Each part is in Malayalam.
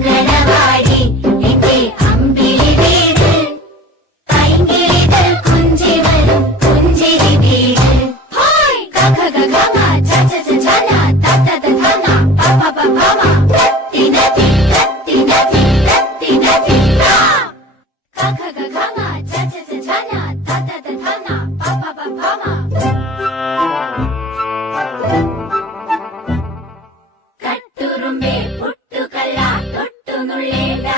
അങ്കണവാടി എന്റെ അമ്പിളി വീട്, പൈങ്കിളികൾ കുഞ്ചി വരും പുഞ്ചിരി വീട്. ഹായ് ഗഗ ഗഗ ഗ ച ച ച ച ന ത ത ത ധ ന പ പ പ പ മ തി ന തി തി ന തി തി ന തി ന. ഗഗ ഗഗ ഗ ച ച ച ച ന ത ത ത ധ ന പ പ പ പ മ. കട്ടുറുമ്പേ പുട്ടുകല്ല തൊട്ടുനുള്ളേല,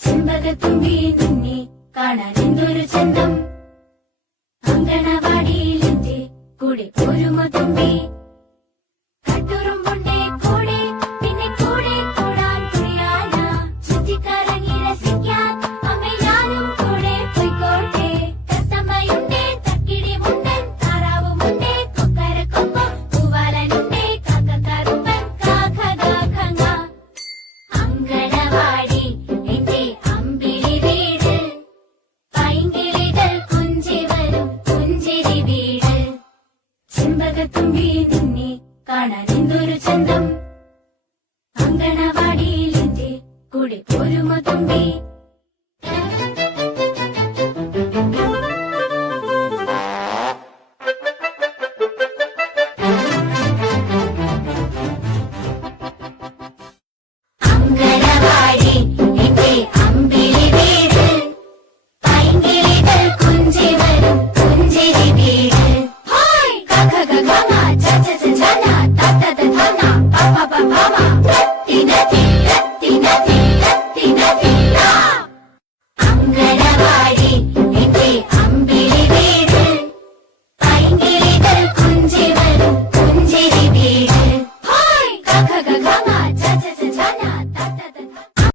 ചെമ്പകത്തുമ്പി നിന്നെ കാണാൻ എന്തൊരു ചന്തം. അങ്കണവാടിയിലെന്റെ കൂടെ പോരുമോ തുമ്പി? കട്ടുറുമ്പുണ്ടേ കൂടെ, പിന്നെ കൂടെ കൂടാൻ തുണിയാന. ചുറ്റിക്കറങ്ങി രസിക്കാൻ അമ്മ ഞാനും കൂടെ പോയിക്കോട്ടെ. തത്തമ്മയുണ്ടേ തക്കിടി മുണ്ടൻ, താറാവുമുണ്ടേ കൊക്കരക്കൊപ്പം, പൂവാലനുണ്ടേ കാക്കക്കറുമ്പൻ കാഖ. അങ്കണവാടി എന്റെ അമ്പിളി വീട്, പൈങ്കിളികൾ കുഞ്ചി വരും പുഞ്ചിരി വീട്. ചെമ്പകത്തുമ്പി നിന്നെ കാണാൻ എന്തൊരു ചന്തം. അങ്കണവാടിയിലെന്റെ കൂടെ പോരുമോ തുമ്പി?